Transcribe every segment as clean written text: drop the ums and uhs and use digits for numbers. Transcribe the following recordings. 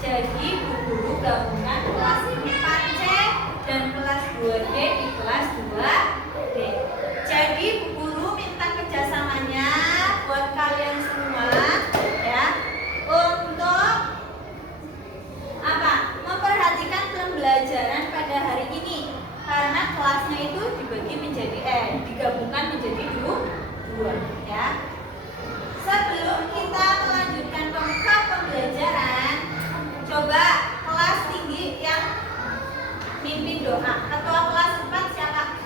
Jadi Bu Guru gabungan kelas 4C dan kelas 2D di kelas 2D. Jadi Bu Guru minta kerjasamanya buat kalian semua ya, untuk apa? Memperhatikan pembelajaran pada hari ini, karena kelasnya itu dibagi menjadi digabungkan menjadi dua ya. Sebelum kita melanjutkan ke pembelajaran, coba kelas tinggi yang mimpin doa. Ketua kelas 4 siapa?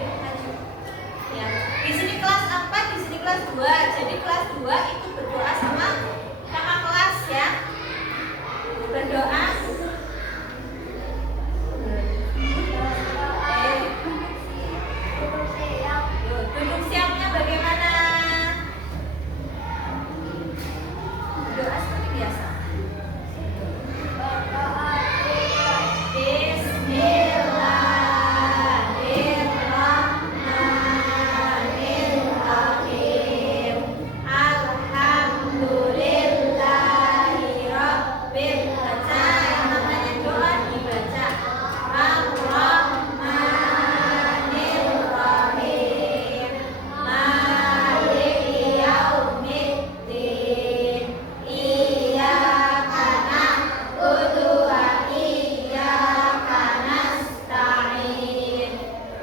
Yuk maju. Ya. Di sini kelas 4, di sini kelas 2. Jadi kelas 2 itu berdoa sama kakak kelas ya. Berdoa. Duduk siapnya bagaimana? Doa seperti biasa. Bismillahirrahmanirrahim. Alhamdulillahirabbil baca yang namanya doa dibaca. Ar-Rahmanir-Rahim. Maliki yaumiddin. Iyyaka na'budu wa iyyaka nasta'in.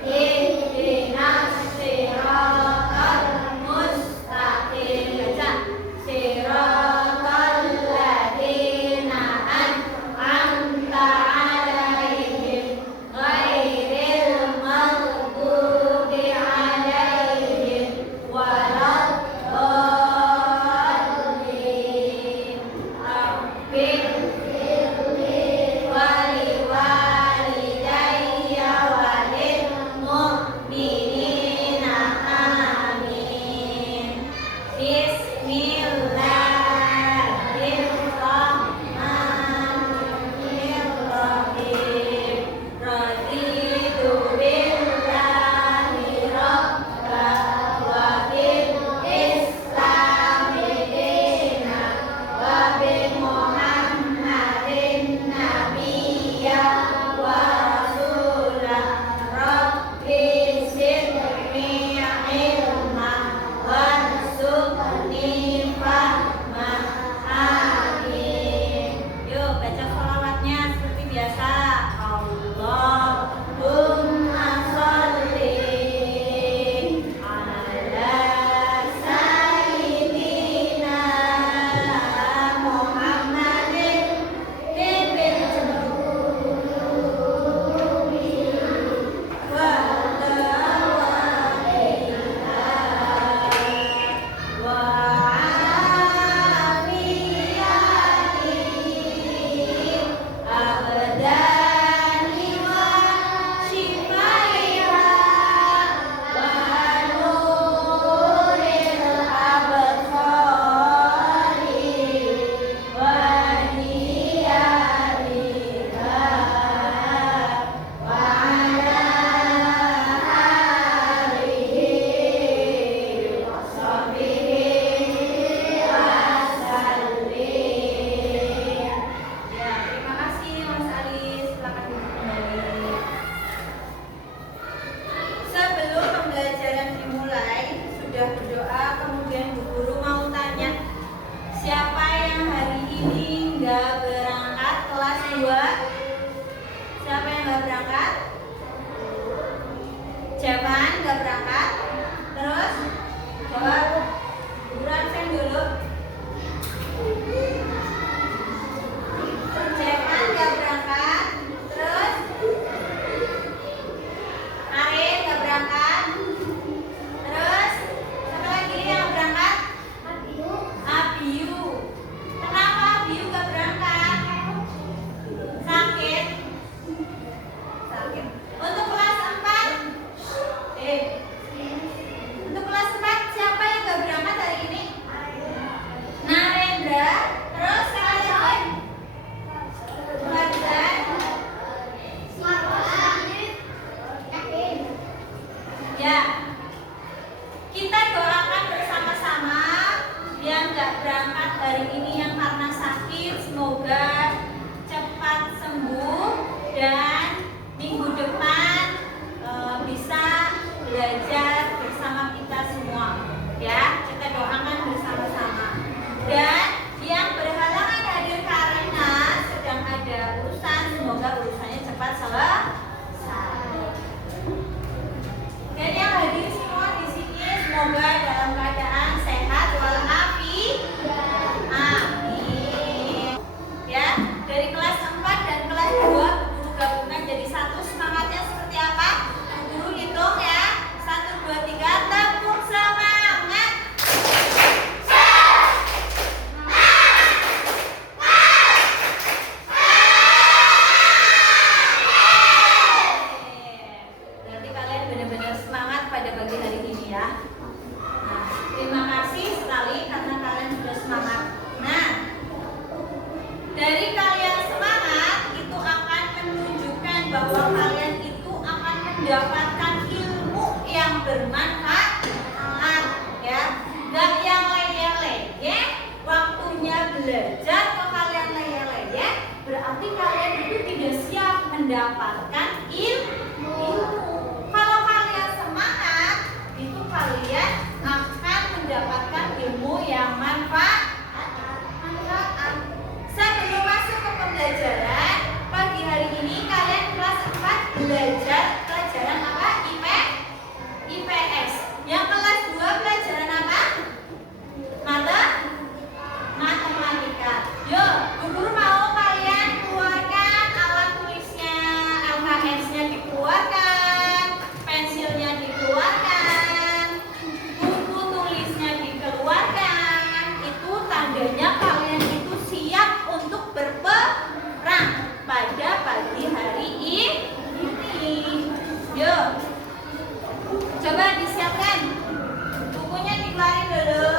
Ihdinas siratal mustaqim. Baca. Siratal ladzina an'amta 'alaihim ghairil maghdubi 'alaihim waladdallin. Rabbighfirli wa liwalidayya wa lil mu'minina amin. Bismillahirrahmanirrahim. Raditu billahi rabba wa bil islami dina wa bi Muhammadin nabiyya wa rasulah. Rabbi zidni ilma warzuqni fahma. Amin. Yuk baca sholawatnya seperti biasa. Allahumma sholli ala sayyidina Muhammadin tibil wa wa afiyati abdani wa shifaiha wa nuril absari wa niyariha wa ala alihi wa sahbihi wasallim. Ya, terima kasih Mas Ali. Silakan duduk kembali. Sebelum pembelajaran dimulai, sudah berdoa, kemudian Bu Guru mau tanya, siapa yang hari ini nggak berangkat kelas 2? Siapa yang nggak berangkat? Jawaban nggak berangkat. Terus jawab. Guru absen dulu. Jawaban nggak berangkat. Terus Arif nggak berangkat. Terus siapa lagi yang berangkat? Abiyu. Kenapa Abiyu nggak berangkat? Sakit. Untuk kelas 4, untuk kelas 4 siapa yang nggak berangkat hari ini? Narendra. Dari kalian semangat itu akan menunjukkan bahwa kalian itu akan mendapatkan ilmu yang bermanfaat, ya. Gak yang leye-leye, waktunya belajar kok kalian leye-leye, berarti kalian itu tidak siap mendapatkan ilmu. Kalau kalian semangat, itu kalian akan mendapatkan ilmu yang manfaat. Sebelum masuk ke pembelajaran, pagi hari ini kalian kelas 4 belajar pelajaran apa? IPS. Yang kelas 2 pelajaran apa? Matematika. Yuk, Bu Guru mau kalian keluarkan alat tulisnya, LKS-nya dikeluarkan, pensilnya dikeluarkan, buku tulisnya dikeluarkan. Itu tandanya kalian itu siap untuk berperang pada pagi hari ini. Yuk, coba disiapkan. Bukunya dikeluarin dulu.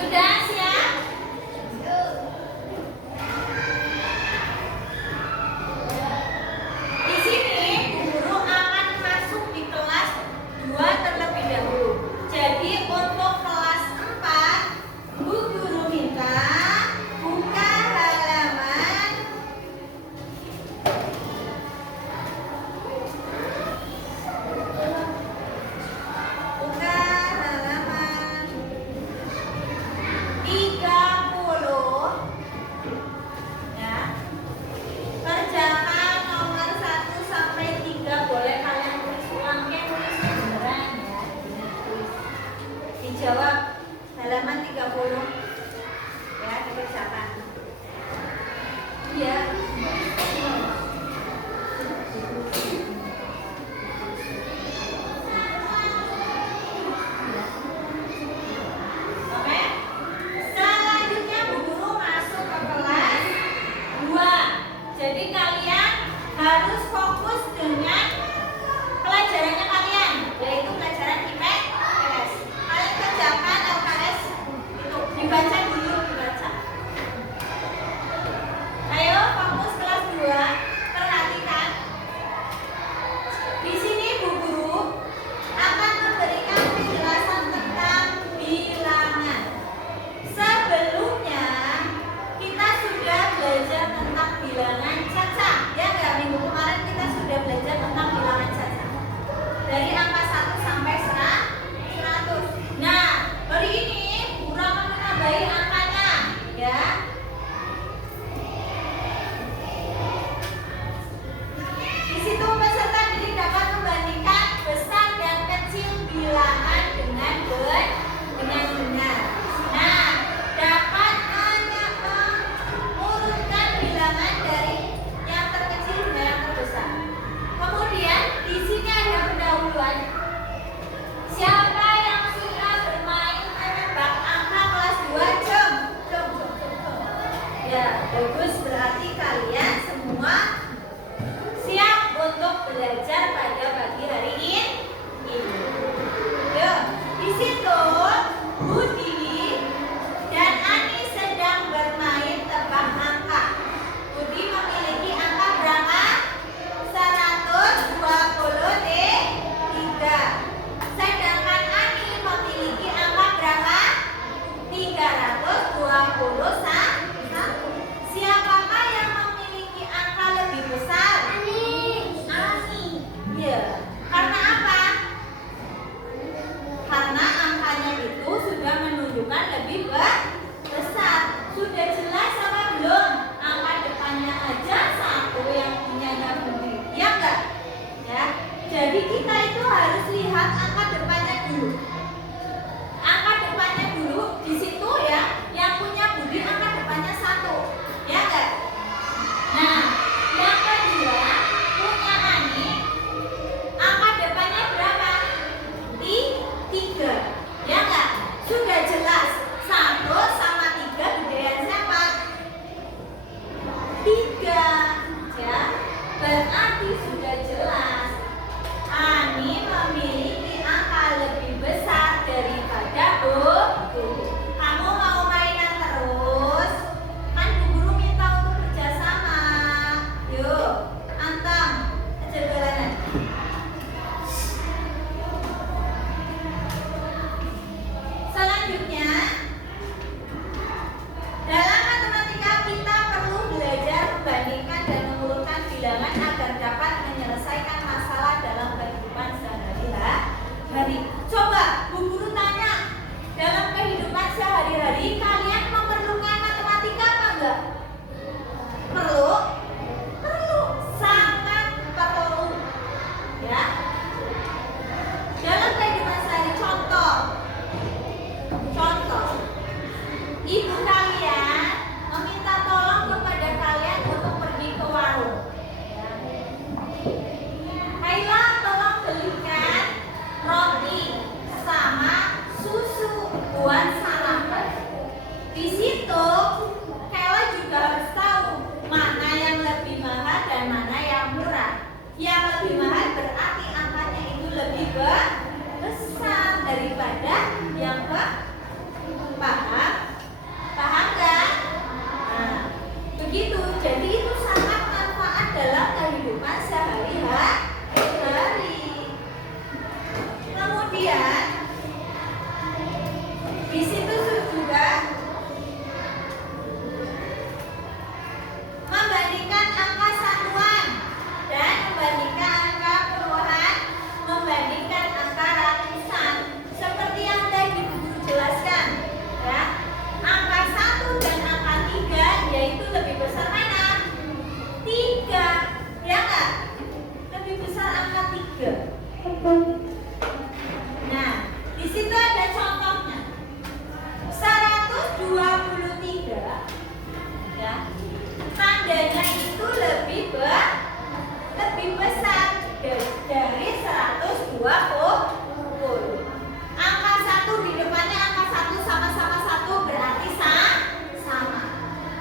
Sudah siap? Di sini Bu Guru akan masuk di kelas 2 terlebih dahulu. Jadi untuk kelas 4 Bu Guru minta buka halaman buka halaman 30, ya. Kerjakan nomor 1 sampai 3 boleh kalian tulis ulang, tulisnya beneran ya. Dijawab halaman 30, ya, dikerjakan. Iya. Oke. Selanjutnya Bu Guru masuk ke kelas 2. Jadi kalian harus fokus dengan pelajarannya kalian, yaitu pelajaran IPS. Kalian kerjakan LKS itu, dibaca dulu, dibaca. Ayo fokus Contoh, ibu kalian meminta tolong kepada kalian untuk pergi ke warung. Kayla, tolong belikan roti sama susu buat sarapan. Di situ Kayla juga harus tahu mana yang lebih mahal dan mana yang murah. Yang lebih mahal berarti angkanya itu lebih besar daripada yang paham? Paham nggak? Nah, begitu. Jadi itu sangat manfaat dalam kehidupan sehari-hari. Kemudian di situ juga membandingkan angka satuan dan membandingkan angka puluhan, membandingkan angka ratusan, seperti yang tadi Guru jelaskan, ya. Angka 1 dan angka 3 yaitu lebih besar mana? 3, ya enggak? Lebih besar angka 3. Nah, di situ ada contohnya. 123, ya. Tandanya itu lebih besar dari 120. Angka 1 di depannya angka 1 sama-sama 1 berarti sama.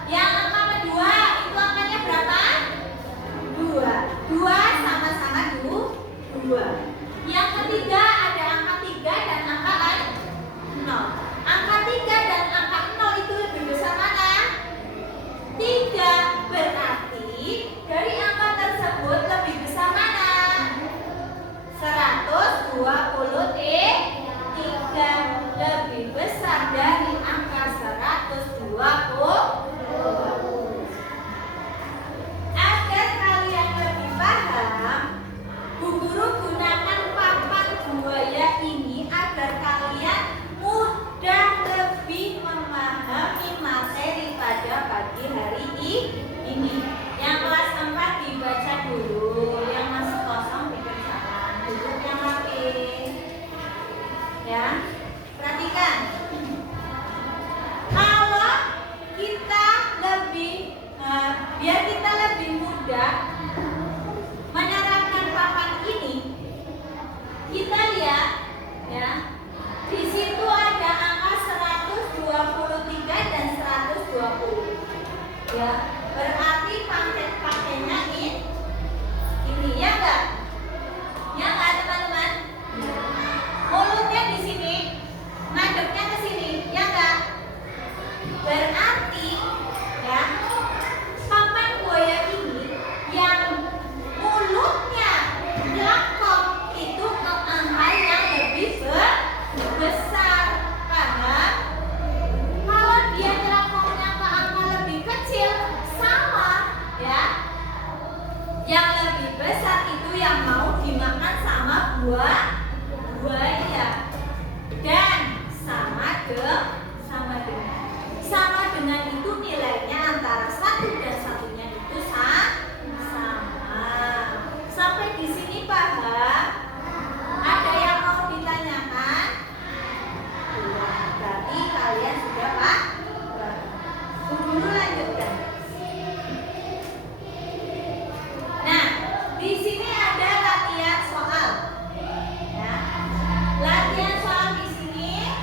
Yang angka kedua itu angkanya berapa? 2 sama-sama 2. Yang ketiga ada angka 3 dan angka 0. Angka 3 dan angka 0 itu lebih besar mana? 3. Berarti dari angka tersebut lebih besar mana? 123 lebih besar dari angka 120. Agar kalian lebih paham, Bu Guru gunakan papan buaya ini agar kalian mudah lebih memahami materi pada pagi hari ini. Yang kelas 4 dibaca dulu, yang masih kosong dikerjakan. Duduk yang rapi. Ya, perhatikan. Kalau kita biar kita lebih mudah menerapkan papan ini, kita lihat, ya. Di situ ada angka 123 dan 120. Ya, berarti pakainya ini, ya enggak? Ya enggak, teman-teman? Mulutnya di sini, ngadepnya ke sini, ya enggak? Berarti, ya, papan buaya ini yang mulutnya belakang itu ke angka yang lebih besar. Paham? Kalau dia belakangnya ke angka lebih kecil, sama, ya. Yang lebih besar itu yang mau dimakan sama buaya. Dan sama dengan itu nilainya antara 1 dan satunya itu sama. Sampai di sini paham? Ada yang mau ditanyakan? Berarti kalian sudah paham. Guru lanjutkan. Nah, di sini ada latihan soal. Ya. Latihan soal di sini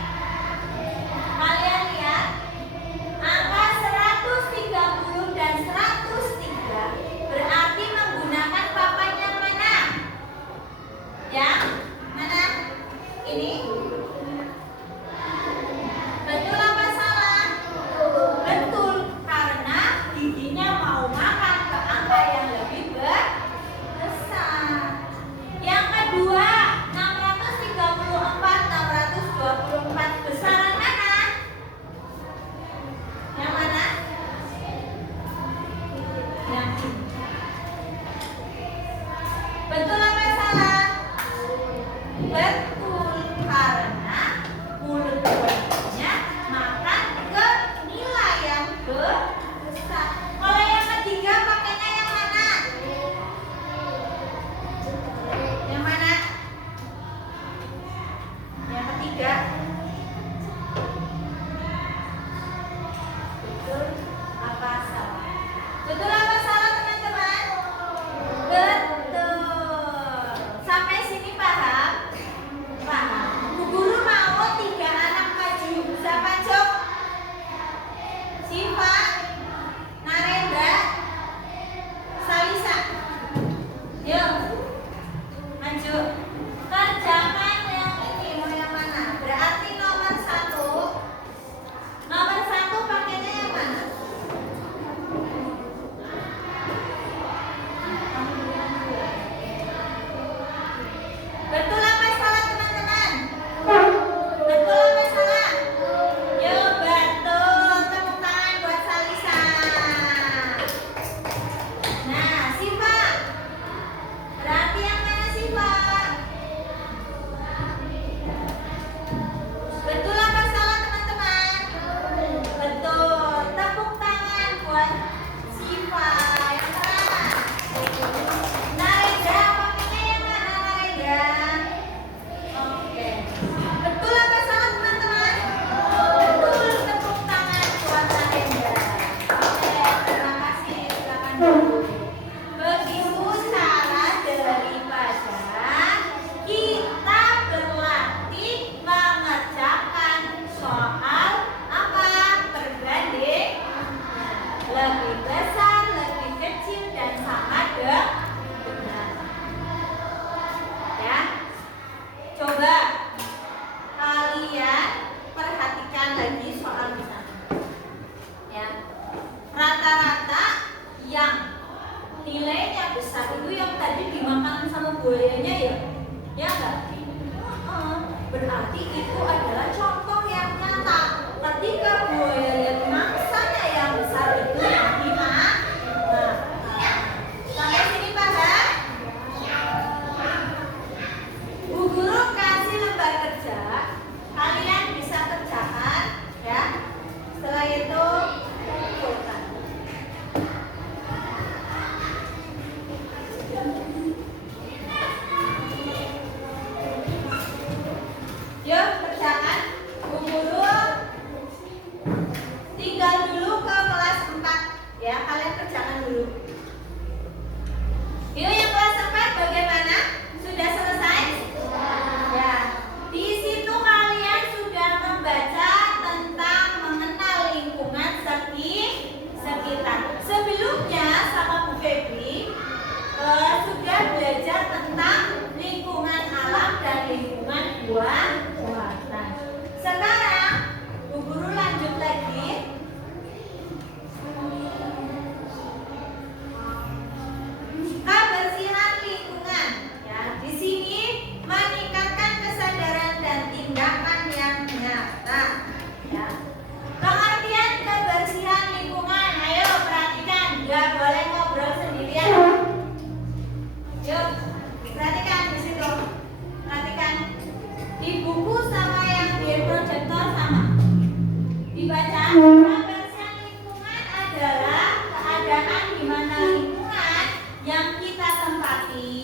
kebersihan lingkungan adalah keadaan di mana lingkungan yang kita tempati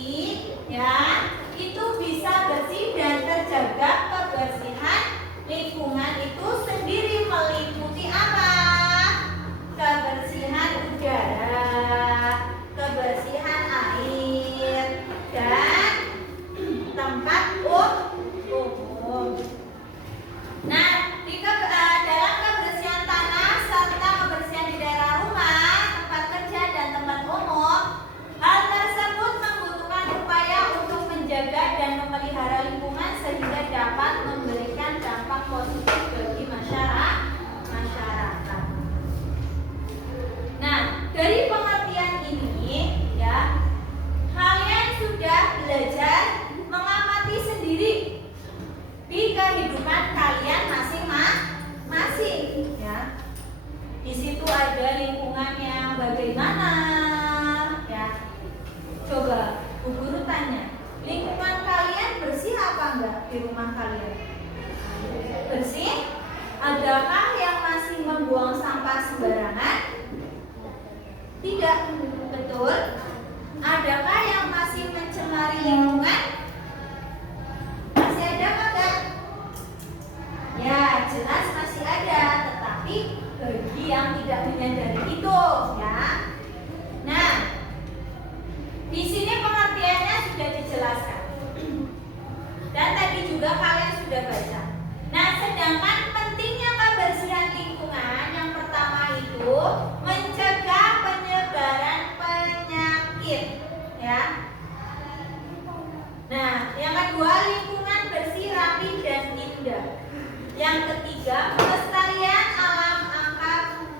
ya itu bisa bersih dan terjaga. Kebersihan lingkungan itu sendiri meliputi apa? Kebersihan udara, kebersihan air, dan tempat umum. Nah, dalam kebersihan tanah serta kebersihan di daerah rumah, tempat kerja, dan tempat umum, hal tersebut membutuhkan upaya untuk menjaga dan memelihara lingkungan sehingga dapat memberikan dampak positif bagi masyarakat. Nah, dari pengertian ini ya, kalian sudah belajar mengamati sendiri di kehidupan kalian masing-masing ya. Di situ ada lingkungan yang bagaimana ya. Coba Bu Guru tanya, lingkungan kalian bersih apa enggak di rumah kalian? Bersih? Adakah yang masih membuang sampah sembarangan? Tidak, betul. Adakah yang masih mencemari lingkungan? Masih ada enggak? Ya, jelas masih ada, tetapi bagi yang tidak menyadari itu ya. Nah, di sini pengertiannya sudah dijelaskan. Dan tadi juga kalian sudah baca. Nah, sedangkan pentingnya kebersihan lingkungan yang pertama itu mencegah penyebaran penyakit ya. Nah, yang kedua lingkungan bersih, rapi, dan indah. Yang ketiga pelestarian alam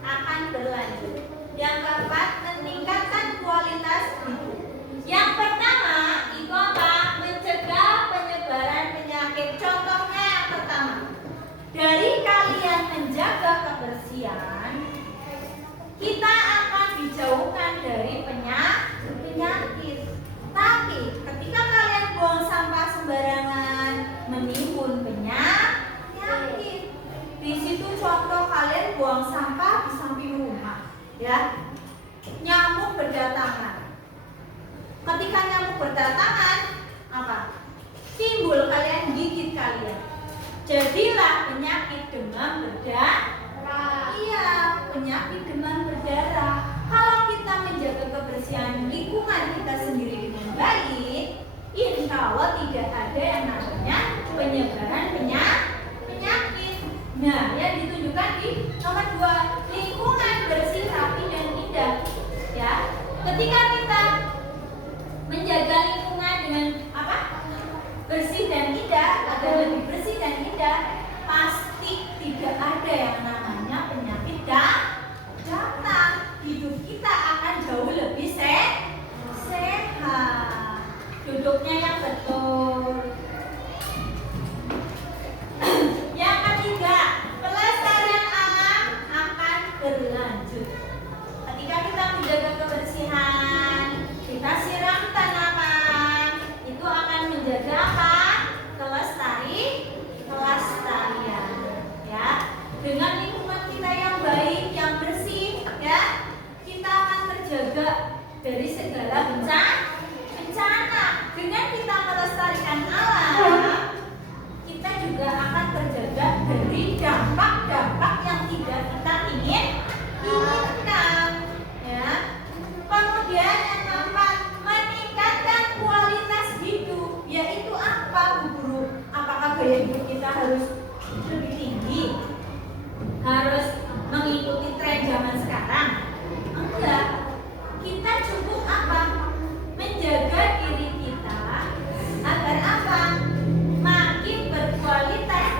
akan berlanjut. Yang keempat meningkatkan kualitas hidup. Yang pertama itu apa? Mencegah penyebaran penyakit. Contohnya yang pertama, dari kalian menjaga kebersihan, kita akan dijauhkan dari penyakit. Tapi ketika kalian buang sampah sembarangan, menimbun penyakit. Di situ contoh kalian buang sampah di samping rumah, ya. Nyamuk berdatangan. Ketika nyamuk berdatangan, apa? Timbul kalian gigit kalian. Jadilah penyakit demam berdarah. Iya, penyakit demam berdarah. Kalau kita menjaga kebersihan lingkungan kita sendiri dengan baik, insya Allah tidak ada yang namanya penyebaran penyakit. Nah, yang ditunjukkan di nomor 2, lingkungan bersih, rapi, dan indah. Ya, ketika kita menjaga lingkungan dengan apa? Bersih dan indah, agar lebih bersih dan indah, pasti tidak ada yang namanya penyakit datang. Hidup kita akan jauh lebih sehat. Duduknya yang betul. Yang ketiga, pelestarian alam akan berlanjut. Ketika kita menjaga kebersihan, kita siram tanaman, itu akan menjaga apa? Kelestarian, ya. Dengan lingkungan kita yang baik, yang bersih, ya, kita akan terjaga dari segala bencana. Dengan kita melestarikan alam, kita juga akan terjaga dari dampak-dampak yang tidak kita inginkan, ya. Kemudian yang keempat, meningkatkan kualitas hidup, yaitu apa, Bu Guru? Apakah gaya hidup kita harus lebih tinggi? Harus mengikuti tren zaman sekarang? Enggak. Kita cukup apa? Menjaga diri kita agar apa? Makin berkualitas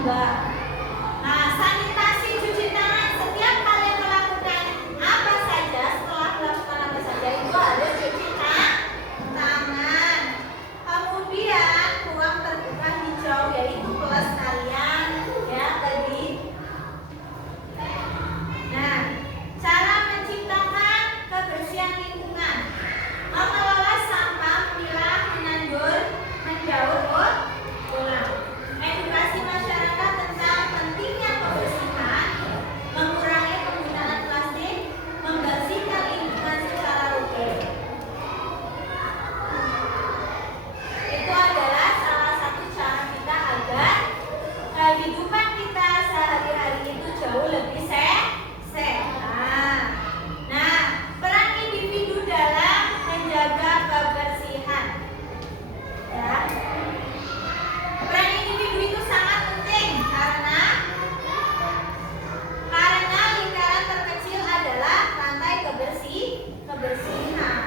Mbak. Nah, sanitasi cuci tangan. Setiap kalian melakukan apa saja, setelah melakukan apa saja itu harus cuci tangan. Kemudian ruang terbuka hijau, yaitu kelas kalian ya tadi. Nah, cara menciptakan kebersihan lingkungan: mengelola sampah, memilah, menandur, mendaur ulang. Edukasi masyarakat tentang pentingnya kebersihan, mengurangi penggunaan plastik, membersihkan lingkungan secara rutin. Itu adalah salah satu cara kita agar kehidupan kita sehari-hari itu jauh lebih sehat. Nah, peran individu dalam menjaga kebersihan. Ya. Peran individu itu sangat penting karena lingkaran terkecil adalah rantai kebersihan. Nah,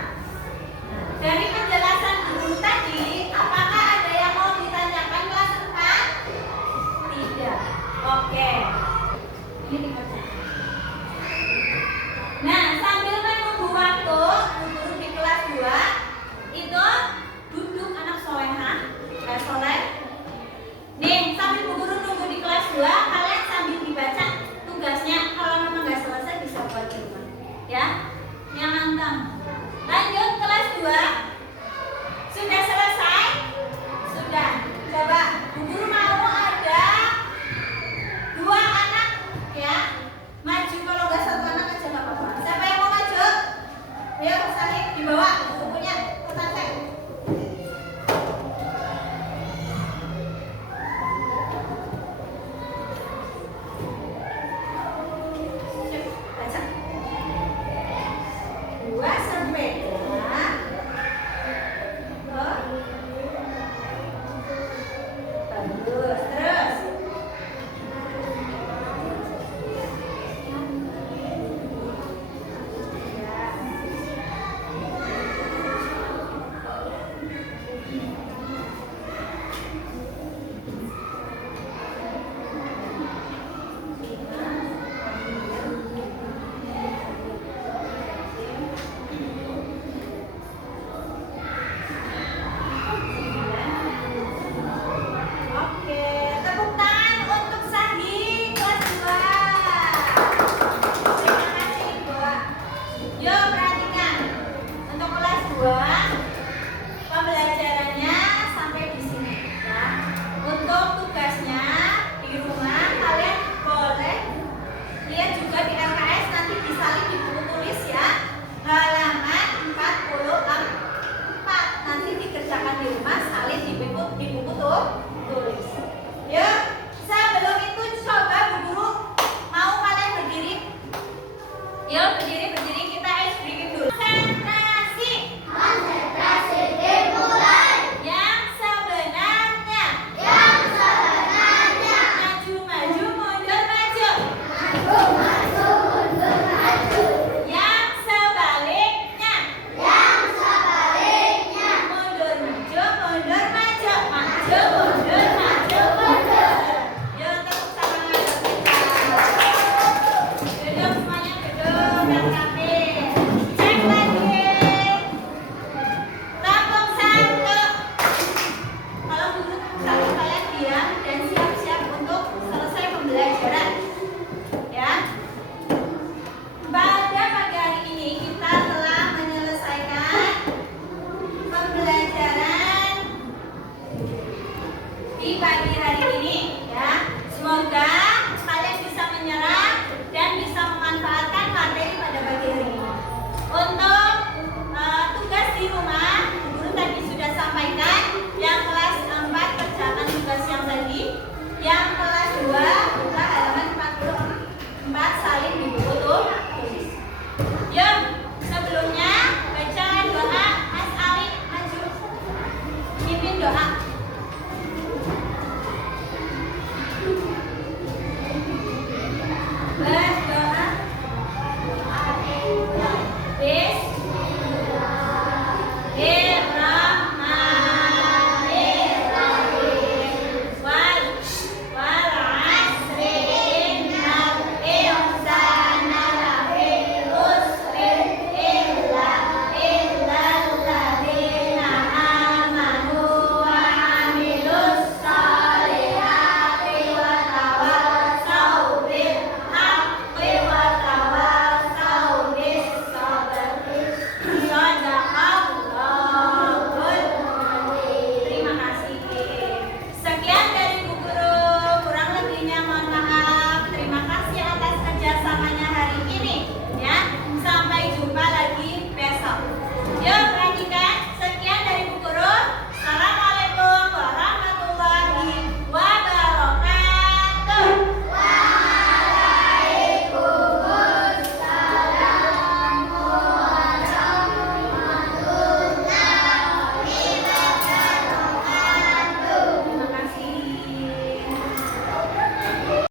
dari penjelasan guru tadi, apakah ada yang mau ditanyakan kelas 4? Tidak. Oke. Ini dibaca. Nah, sambil menunggu waktu, guru di kelas 2 itu duduk anak solehah, soleh. Nih, sambil guru nunggu di kelas 2,